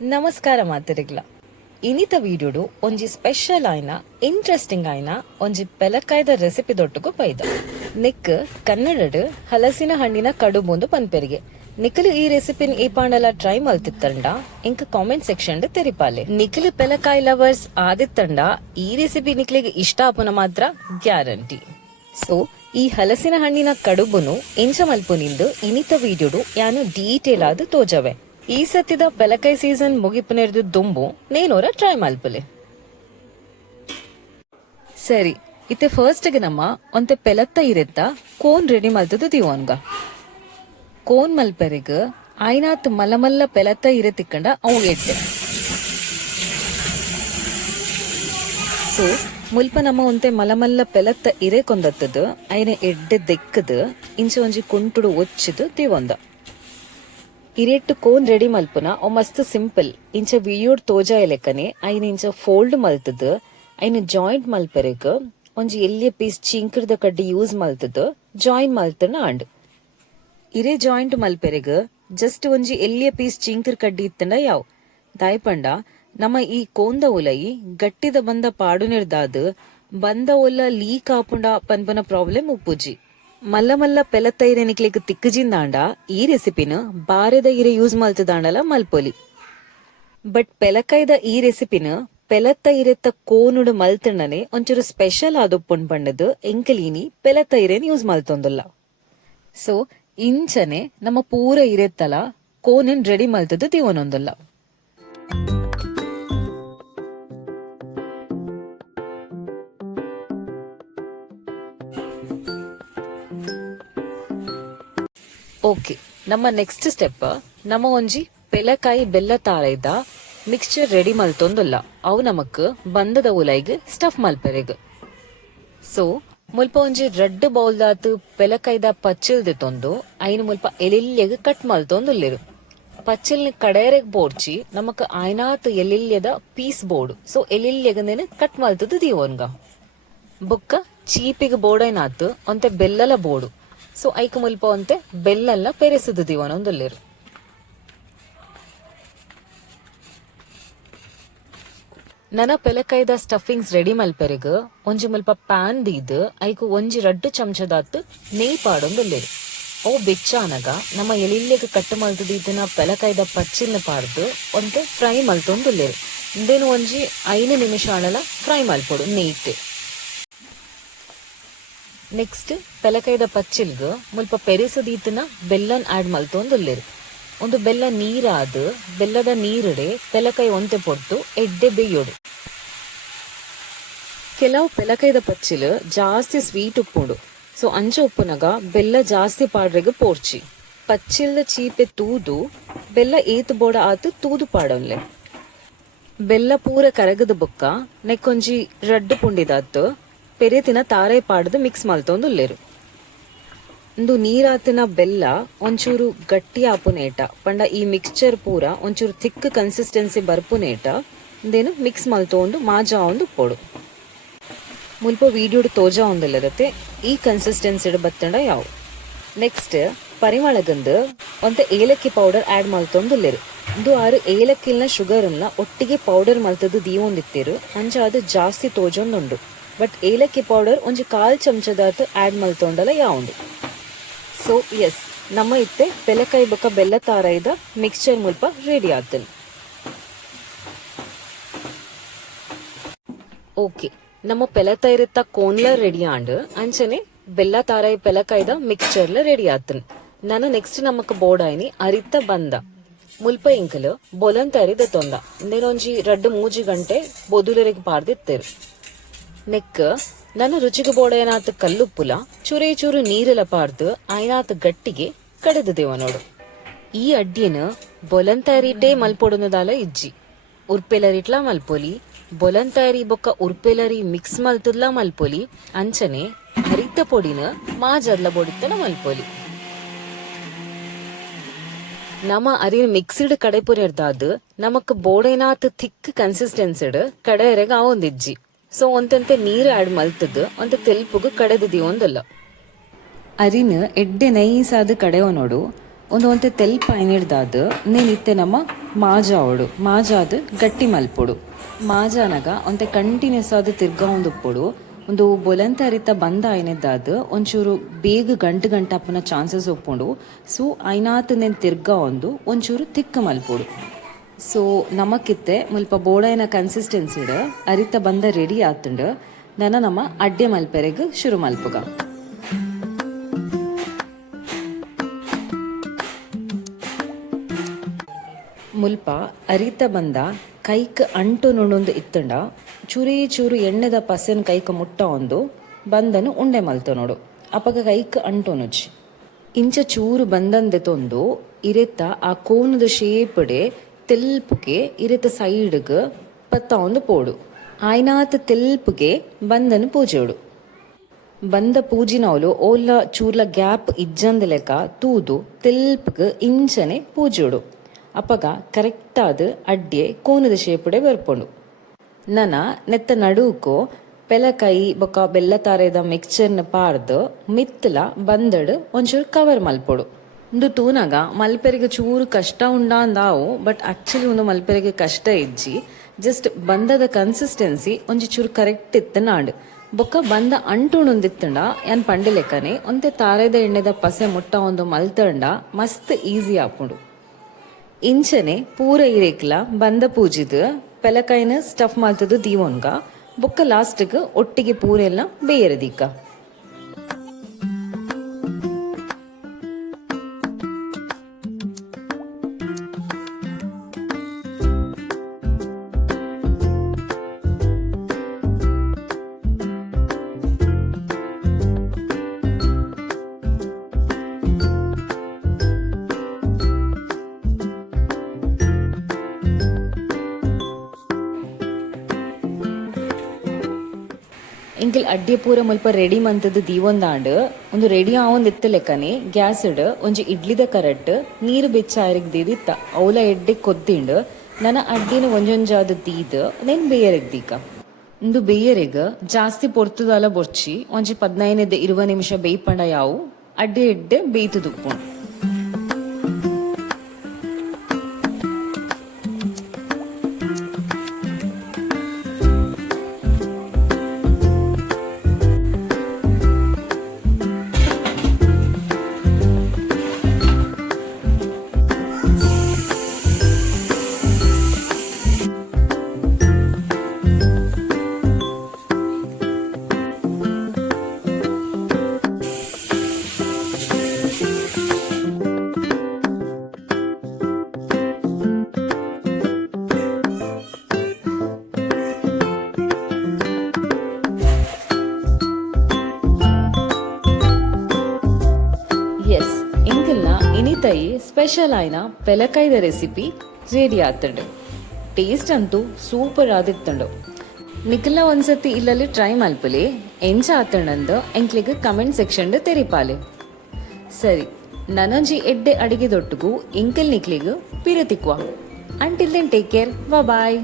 ನಮಸ್ಕಾರ ಮಾತಿರಿಗ್ಲ. ಇನಿತ ವಿಡಿಯೋಡು ಒಂಜಿ ಸ್ಪೆಷಲ್ ಆಯ್ನ ಇಂಟ್ರೆಸ್ಟಿಂಗ್ ಆಯ್ನ ಒಂಜಿ ಪೆಲಕಾಯ್ದ ರೆಸಿಪಿ ದೊಟ್ಟುಗು ಪೈದ. ನಿಕ್ ಕನ್ನಡಡ್ ಹಲಸಿನ ಹಣ್ಣಿನ ಕಡುಬುಂದು ಪನ್ಪೆರಿಗೆ. ನಿಖಲು ಈ ರೆಸಿಪಿನ್ ಈ ಪಾಂಡಲ ಟ್ರೈ ಮಲ್ತಿತ್ತಂಡ ಇಂಕ ಕಾಮೆಂಟ್ ಸೆಕ್ಷನ್ ತೆರಿಪಾಲೆ. ನಿಖಲು ಪೆಲಕಾಯಿ ಲವರ್ಸ್ ಆದಿತ್ತಂಡ ಈ ರೆಸಿಪಿ ನಿಖಲಿಗೆ ಇಷ್ಟ ಆಪುನ ಮಾತ್ರ ಗ್ಯಾರಂಟಿ. ಸೊ ಈ ಹಲಸಿನ ಹಣ್ಣಿನ ಕಡುಬುನು ಇಂಚ ಮಲ್ಪುನಿಂದು ಇನಿತ ವಿಡಿಯೋಡು ಯಾನು ಡೀಟೇಲ್ ಆದ್ ತೋಜವೆ. ಈ ಸತಿದ ಪೆಲಕಾಯಿ ಸೀಸನ್ ಮುಗಿಪುನೆರ್ದು ದುಂಬು ನೇನೋರ ಟ್ರೈ ಮಲ್ಪಲೆ. ಸರಿ ಇತ್ತೆ ಫಸ್ಟ್ಗೆ ನಮ್ಮ ಒಂತೆ ಪೆಲತ್ತ ಇರೆತ್ತ ಕೋನ್ ರೆಡಿ ಮಲ್ತದು ದಿವನ್ಗ. ಕೋನ್ ಮಲ್ಪೆರೆಗ್ ಆಯ್ನಾತ್ ಮಲ್ಲಮಲ್ಲ ಪೆಲತ್ತ ಇರೆ ತಿಕ್ಕಂಡ ಅವು ಎಡ್ಡೆ. ಸೊ ಮುಲ್ಪ ನಮ್ಮ ಒಂತೆ ಮಲಮಲ್ಲ ಪೆಲತ್ತ ಇರೆ ಕೊಂದತ್ತದು ಐನ ಎಡ್ಡೆ ದೆಕ್ಕದು ಇಂಚ ಒಂಜಿ ಕುಂಟುಡು ಒಚ್ಚದು ದಿವಂದ. ಇರೆಟ್ಟು ಕೋನ್ ರೆಡಿ ಮಲ್ಪುನ ಅವ್ ಮಸ್ತ್ ಸಿಂಪಲ್. ಇಂಚ ವಿಡಿಯೋಡ್ ತೋಜಾ ಲೆಕ್ಕನೆ ಐನ ಇಂಚ ಫೋಲ್ಡ್ ಮಲ್ತದ ಐನ ಜಾಯಿಂಟ್ ಮಲ್ಪೆರೆಗ್ ಒಂಜಿ ಎಲ್ಲಿಯ ಪೀಸ್ ಚಿಂಕರ್ದ ಕಡ್ಡಿ ಯೂಸ್ ಮಲ್ತದ ಜಾಯಿನ್ ಮಲ್ತನ ಅಂಡ್. ಇರೆ ಜಾಯಿಂಟ್ ಮಲ್ಪೆರೆಗ್ ಜಸ್ಟ್ ಒಂಜಿ ಎಲ್ಲಿಯ ಪೀಸ್ ಚಿಂಕರ್ ಕಡ್ಡಿ ಇತ್ತಂಡ ಯಾವ್ ದಾಯ್ಪಂಡ ನಮ್ಮ ಈ ಕೋಂದ ಒಲಯಿ ಗಟ್ಟಿದ ಬಂದ ಪಾಡುನಿರ್ದಾದ್ ಬಂದ ಒಲ್ಲ ಲೀಕ್ ಆಪುಂಡ ಪನ್ಪನ ಪ್ರಾಬ್ಲಮ್ ಉಪ್ಪುಜಿ. ಮಲ್ಲ ಮಲ್ಲ ಪೆಲತ್ತ ಇರೆ ನಿಕ್ಲಿಕ್ ತಿಕ್ಕಜಿಂದಾಂಡ ಈ ರೆಸಿಪಿನ ಬಾರೆದ ಇರೆ ಯೂಸ್ ಮಲ್ತದಾಂಡಲ ಮಲ್ಪೊಲಿ. ಬಟ್ ಪೆಲಕಾಯ್ದ ಈ ರೆಸಿಪಿನ ಪೆಲತ್ತ ಇರೆತ್ತ ಕೋನುಡು ಮಲ್ತಂಡನೆ ಒಂಚೂರು ಸ್ಪೆಷಲ್ ಆದೊಪ್ಪುಂಡ್ ಪಂಡದು ಎಂಕಲೀನಿ ಪೆಲತ್ತ ಇರೆನ್ ಯೂಸ್ ಮಲ್ತೊಂದುಲ್ಲ. ಸೊ ಇಂಚನೆ ನಮ್ಮ ಪೂರ ಇರೆತ್ತಲ ಕೋನನ್ ರೆಡಿ ಮಲ್ತದು ದಿವನೊಂದುಲ್ಲ. ಓಕೆ, ನಮ್ಮ ನೆಕ್ಸ್ಟ್ ಸ್ಟೆಪ್ ನಮ್ಮ ಒಂಜಿ ಪೆಲಕಾಯಿ ಬೆಲ್ಲ ತಾರೈದ ಮಿಕ್ಸ್ಚರ್ ರೆಡಿ ಮಲ್ತೊಂದುಲ್ಲ. ಅವು ನಮಕ್ ಬಂದದ ಉಲೈಗ್ ಸ್ಟಫ್ ಮಲ್ಪೆರೆಗ್. ಸೊ ಮುಲ್ಪ ಒಂಜಿ ರೆಡ್ ಬೌಲ್ದಾತ್ ಪೆಲಕಾಯ್ದ ಪಚ್ಚಿಲ್ದೆ ತೊಂದು ಐನು ಮುಲ್ಪ ಎಲಿಲ್ಯಗ್ ಕಟ್ ಮಲ್ತೊಂದುಲ್ಲೆರು. ಪಚ್ಚಿಲ್ನ ಕಡೆಯರೆಗ್ ಬೋಡ್ಚಿ ನಮಕ್ ಆಯ್ನಾತ್ ಎಲಿಲ್ಯದ ಪೀಸ್ ಬೋರ್ಡ್. ಸೊ ಎಲಿಲ್ಯಗನೇನು ಕಟ್ ಮಲ್ತದು ದೀವನ್ಗ. ಬೊಕ್ಕ ಚೀಪಿಗ್ ಬೋರ್ಡೈನಾತ್ ಒಂತೆ ಬೆಲ್ಲಲ ಬೋರ್ಡು. ಸೊ ಐಕ ಮುಲ್ಪ ಒಂತೆ ಬೆಲ್ಲಲ್ಲ ಪೆರೆಸುದು ದಿವನೊಂದುಲ್ಲೆರು. ನನ ಪೆಲಕಾಯ್ದ ಸ್ಟಫಿಂಗ್ಸ್ ರೆಡಿ ಮಲ್ಪೆರೆಗ್ ಒಂಜಿ ಮುಲ್ಪ ಪ್ಯಾನ್ ದೀದ್ ಐಕು ಒಂಜಿ 2 ಚಮಚದಾತ್ ನೆಯ್ ಪಾಡೊಂದುಲ್ಲೆರು. ಅವು ಬೆಚ್ಚಾನಗ ನಮ್ಮ ಎಲಿಲ್ಲೆಗ್ ಕಟ್ಟು ಮಲ್ತದೀತಿನ ಪೆಲಕಾಯ್ದ ಪಚ್ಚಿಲ್ನ ಪಾಡ್ದು ಒಂತೆ ಫ್ರೈ ಮಲ್ತೊಂದುಲ್ಲೆರು. ಇಂದೇನು ಒಂಜಿ 5 ನಿಮಿಷ ಆಣಲ ಫ್ರೈ ಮಲ್ಪೊಡು ನೆಯ್ಟ್. ನೆಕ್ಸ್ಟ್ ಪೆಲಕಾಯ್ದ ಪಚ್ಚಿಲ್ಗ್ ಮುಲ್ಪ ಪೆರೆಸದೀತಿನ ಬೆಲ್ಲನ್ ಆಡ್ ಮಲ್ತೊಂದುಲ್ಲೆರು. ಒಂದು ಬೆಲ್ಲ ನೀರಾದ್ ಬೆಲ್ಲದ ನೀರಡೆ ಪೆಲಕಾಯಿ ಒಂತೆ ಪೊಟ್ಟು ಎಡ್ಡೆ ಬೇಯೋಡು. ಕೆಲವು ಪೆಲಕಾಯ್ದ ಪಚ್ಚಿಲ್ ಜಾಸ್ತಿ ಸ್ವೀಟ್ ಉಪ್ಪುಂಡು. ಸೊ ಅಂಚ ಉಪ್ಪುನಗ ಬೆಲ್ಲ ಜಾಸ್ತಿ ಪಾಡ್ರೆಗ್ ಪೋರ್ಚಿ ಪಚ್ಚಿಲ್ದ ಚೀಪೆ ತೂದು ಬೆಲ್ಲ ಏತು ಬೋಡ ಆತು ತೂದು ಪಾಡೊನ್ಲೆ. ಬೆಲ್ಲ ಪೂರ ಕರಗದ ಬೊಕ್ಕ ನೆಕ್ಕೊಂಜಿ ರಡ್ಡು ಪುಂಡಿದಾತ್ ಪೆರೆತಿನ ತಾರೈ ಪಾಡ್ದು ಮಿಕ್ಸ್ ಮಲ್ತೊಂದುಲ್ಲೆರು. ಇಂದು ನೀರಾತಿನ ಬೆಲ್ಲ ಒಂಚೂರು ಗಟ್ಟಿ ಆಪುನೇಟ ಪಂಡ ಈ ಮಿಕ್ಸ್ಚರ್ ಪೂರ ಒಂಚೂರು ಥಿಕ್ ಕನ್ಸಿಸ್ಟೆನ್ಸಿ ಬರ್ಪುನೇಟ ಇಂದೇನು ಮಿಕ್ಸ್ ಮಲ್ತೊಂದು ಮಾಜಾ ಒಂದು ಪೊಡು. ಮುಲ್ಪ ವಿಡಿಯೋಡ್ ತೋಜಾ ಒಂದಿಲ್ಲದತ್ತೆ ಈ ಕನ್ಸಿಸ್ಟೆನ್ಸಿಡ್ ಬತ್ತಂಡ ಯಾವು. ನೆಕ್ಸ್ಟ್ ಪರಿಮಳಗಂದು ಒಂತೆ ಏಲಕ್ಕಿ ಪೌಡರ್ ಆಡ್ ಮಲ್ತೊಂದುಲ್ಲೆರು. ಇದು 6 ಏಲಕ್ಕಿಲ್ನ ಶುಗರ್ನ ಒಟ್ಟಿಗೆ ಪೌಡರ್ ಮಲ್ತದು ದೀವೊಂದಿತ್ತೆರು ಅಂಚ ಅದು ಜಾಸ್ತಿ ತೋಜೊಂದುಂಡು. ಬಟ್ ಏಲಕ್ಕಿ ಪೌಡರ್ ಒಂಜಿ 1/4 ಚಮಚದಾತ್ ಆಡ್ ಮಲ್ತೊಂಡಲ ಯಾವುಂಡು. ಸೊ ಎಸ್, ನಮ್ಮ ಇತ್ತೆ ಪೆಲಕಾಯಿ ಬೊಕ್ಕ ಬೆಲ್ಲ ತಾರೈದ ಮಿಕ್ಸ್ಚರ್ ಮುಲ್ಪ ರೆಡಿ ಆತಲ್. ಓಕೆ, ನಮ್ಮ ಪೆಲತ ಇರುತ್ತ ಕೋನ್ಲ ರೆಡಿ ಆಂಡ್ ಅಂಚನೆ ಬೆಲ್ಲ ತಾರಾಯಿ ಪೆಲಕಾಯ್ದ ಮಿಕ್ಸ್ಚರ್ಲ ರೆಡಿ ಆತನ್. ನಾನು ನೆಕ್ಸ್ಟ್ ನಮಕ್ ಬೋಡಾಯ್ನಿ ಅರಿತ್ತ ಬಂದ ಮುಲ್ಪ ಇಂಕಲ್ ಬೊಲನ್ ತರಿದ ತೊಂದ ಇಂದೇನೊಂಜಿ 2-3 ಗಂಟೆ ಬೊದುಲರೆಗ್ ಪಾರ್ದಿತ್ತೇರು. ನೆಕ್ ನನ್ನ ರುಚಿಗೆ ಬೋಡೇನಾತ್ ಕಲ್ಲುಪ್ಪುಲ ಚೂರೇ ಚೂರು ನೀರೆಲ ಪಾರ್ದು ಆಯ್ನಾತ್ ಗಟ್ಟಿಗೆ ಕಡೆದದೇವ ನೋಡು. ಈ ಅಡ್ಡಿನ ಬೊಲಂತರಿಟೇ ಮಲ್ಪೊಡುನದಾಲ ಇಜ್ಜಿ ಉರ್ಪೆಲರಿಟ್ಲಾ ಮಲ್ಪೊಲಿ ಬೊಲಂತರಿ ಬೊಕ್ಕ ಉರ್ಪೆಲರಿ ಮಿಕ್ಸ್ ಮಲ್ತದ್ಲ ಮಲ್ಪೊಲಿ ಅಂಚನೆ ಹರಿತ ಪೊಡಿನ ಮಾಜರ್ಲ ಬೊಡಿತ್ತನ ಮಲ್ಪೊಲಿ. ನಮ್ಮ ಅರಿನ ಮಿಕ್ಸ್ಡ್ ಕಡೆಪುರೆರ್ದಾದ್ ನಮಕ್ ಬೋಡೇನಾತ್ ಥಿಕ್ ಕನ್ಸಿಸ್ಟೆನ್ಸಿಡ್ ಕಡೆಯರೆಗ ಆವೊಂದಿಜ್ಜಿ. ಸೊ ಒಂತೆ ನೀರು ಆಡ್ ಮಲ್ತದ್ ಒಂತೆ ತೆಲ್ಪುಗ್ ಕಡೆದದಿ ಒಂದಲ್ಲ. ಅರಿನ ಎಡ್ಡೆ ನೈಸಾದ ಕಡೆಯೋ ನೋಡು ಒಂತೆ ತೆಲ್ಪ ಏನಿಡ್ದಾದ ನೇನು ಇತ್ತೆ ನಮ್ಮ ಮಾಜಾದು ಗಟ್ಟಿ ಮಲ್ಪೊಡು. ಮಾಜಾನಾಗ ಒಂತೆ ಕಂಟಿನ್ಯೂಸ್ ಆದ ತಿರ್ಗಾ ಉಪ್ಪೊಡು ಒಂದು ಬೊಲಂತ ಅರಿತ ಬಂದ ಆಯ್ನೆದ್ದಾದ ಒಂಚೂರು ಬೇಗ ಗಂಟು ಅಪ್ಪನ ಚಾನ್ಸಸ್ ಒಪ್ಪುಂಡು. ಸೊ ಐನಾತ್ ನೇನು ತಿರ್ಗಾ ಒಂಚೂರು ತಿಕ್ಕ ಮಲ್ಪೊಡು. ಸೊ ನಮಕಿತ್ತೆ ಮುಲ್ಪ ಬೋಡಾಯಿನ ಕನ್ಸಿಸ್ಟೆನ್ಸಿಡ್ ಅರಿತ ಬಂದ ರೆಡಿ ಆತುಂಡು ನಮ್ಮ ಅಡ್ಡೆ ಮಲ್ಪೆರೆಗ್ ಶುರು ಮಲ್ಪುಗ. ಮುಲ್ಪ ಅರಿತ ಬಂದ ಕೈಕ್ ಅಂಟು ನುಣುಂದು ಇತ್ತುಂಡ ಚೂರು ಎಣ್ಣೆದ ಪಸೆನ್ ಕೈಕ್ ಮುಟ್ಟ ಬಂದನು ಉಂಡೆ ಮಲ್ತು ನೋಡು ಅಪಗ ಕೈಕ್ ಅಂಟು ನುಚ್ಚಿ ಇಂಚ ಚೂರು ಬಂದಂದೆ ತೊಂದು ಇರೆತ್ತ ಆ ಕೋನದ ಶೇಪಡೆ ತೆಲ್ಪುಗೆ ಇರೆತ್ತ ಸೈಡ್ಗ್ ಪತ್ತ ಪೋಡು. ಆಯ್ನಾತ್ ತೆಲ್ಪುಗೆ ಬಂದನು ಪೂಜೆಡು. ಬಂದ ಪೂಜಿನವಳು ಓಲ್ಲ ಚೂರ್ಲ ಗ್ಯಾಪ್ ಇಜ್ಜಂದ ಲೆಕ್ಕ ತೂದು ತೆಲ್ಪುಗ್ ಇಂಚನೆ ಪೂಜೆಡು. ಅಪಗ ಕರೆಕ್ಟಾದ ಅಡ್ಡೆ ಕೋನದ ಶೇಪುಡೆ ಬರ್ಪೊಂಡು. ನೆತ್ತ ನಡುಕು ಪೆಲಕೈ ಬೊಕ್ಕ ಬೆಲ್ಲ ತಾರೆದ ಮಿಕ್ಸ್ಚರ್ನ ಪಾರ್ದು ಮಿತ್ತಲ ಬಂದಡ್ ಒಂಚೂರು ಕವರ್ ಮಲ್ಪೊಡು. ಒಂದು ತೂನಾಗ ಮಲ್ಪೆರಿಗೆ ಚೂರು ಕಷ್ಟ ಉಂಡಾಂದಾವು ಬಟ್ ಆಕ್ಚುಲಿ ಒಂದು ಮಲ್ಪೆರಿಗೆ ಕಷ್ಟ ಇಜ್ಜಿ ಜಸ್ಟ್ ಬಂದದ ಕನ್ಸಿಸ್ಟೆನ್ಸಿ ಒಂಜಿ ಚೂರು ಕರೆಕ್ಟ್ ಇತ್ತು ನಾಡು ಬೊಕ್ಕ ಬಂದ ಅಂಟುಣುಂದಿತ್ತಂಡ ಏನ್ ಪಂಡೆ ಲೆಕ್ಕನೆ ಒಂತೆ ತಾರೆದ ಎಣ್ಣೆದ ಪಸೆ ಮುಟ್ಟ ಮಲ್ತಂಡ ಮಸ್ತ್ ಈಸಿ ಆಪುಂಡು. ಇಂಚನೆ ಪೂರ ಇರೇಕ್ಲ ಬಂದ ಪೂಜಿದು ಪೆಲಕಾಯಿನ ಸ್ಟಫ್ ಮಲ್ತದು ದೀವೊನ್ಗ ಬೊಕ್ಕ ಲಾಸ್ಟ್ಗ್ ಒಟ್ಟಿಗೆ ಪೂರೆಲ್ಲ ಬೇಯರದಿಕ್ಕ. ಇಂಕಲ್ ಅಡ್ಡೆ ಪೂರ ಮುಲ್ಪ ರೆಡಿ ಮಂತದ್ದು ದೀವೊಂದಾಂಡ್ ಒಂದು ರೆಡಿ ಆವೊಂದು ಎತ್ತ ಲೆಕ್ಕನೆ ಗ್ಯಾಸ್ ಇಡ್ ಒಂಜಿ ಇಡ್ಲಿದ ಕರಟ್ ನೀರು ಬೆಚ್ಚಾರಿಗೆ ದಿತ್ತ ಅವಲ ಎಡ್ಡೆ ಕೊದ್ದಿಂಡ್ ಅಡ್ಡಿನ ಒಂಜೊಂಜಾದ ತೀದ್ ನೇನು ಬೇಯರೆಗ್ ದೀಕ. ಇಂದು ಬೇಯರೆಗ್ ಜಾಸ್ತಿ ಪೊರ್ತುದಲ ಬೊರ್ಚಿ ಒಂಜಿ 15-20 ನಿಮಿಷ ಬೇಯ್ಪಂಡ ಯಾವು ಅಡ್ಡೆ ಎಡ್ಡೆ ಬೇಯ್ತುದುಪ್ಪುಂಡು. ಎಸ್ ಇಂಕಲ್ನ ಇನಿತೈ ಸ್ಪೆಷಲ್ ಆಯ್ನ ಪೆಲಕಾಯ್ದ ರೆಸಿಪಿ ರೆಡಿ ಆತಂಡು. ಟೇಸ್ಟ್ ಅಂತೂ ಸೂಪರ್ ಆದಿತ್ತಂಡು. ನಿಖಿಲ್ನ ಒಂದ್ಸತಿ ಇಲ್ಲಲ್ಲಿ ಟ್ರೈ ಮಲ್ಪಲಿ ಎಂಚ ಆತಂಡಂದು ಎಂಕ್ಲಿಗೆ ಕಮೆಂಟ್ ಸೆಕ್ಷನ್ ತೆರಿಪಾಲೆ. ಸರಿ ನನಂಜಿ ಎಡ್ಡೆ ಅಡಿಗೆ ದೊಟ್ಟುಗು ಇಂಕಲ್ ನಿಕ್ಲಿಗು ಪಿರತಿಕ್ವಾ. Until then take care. ಬಾಯ್.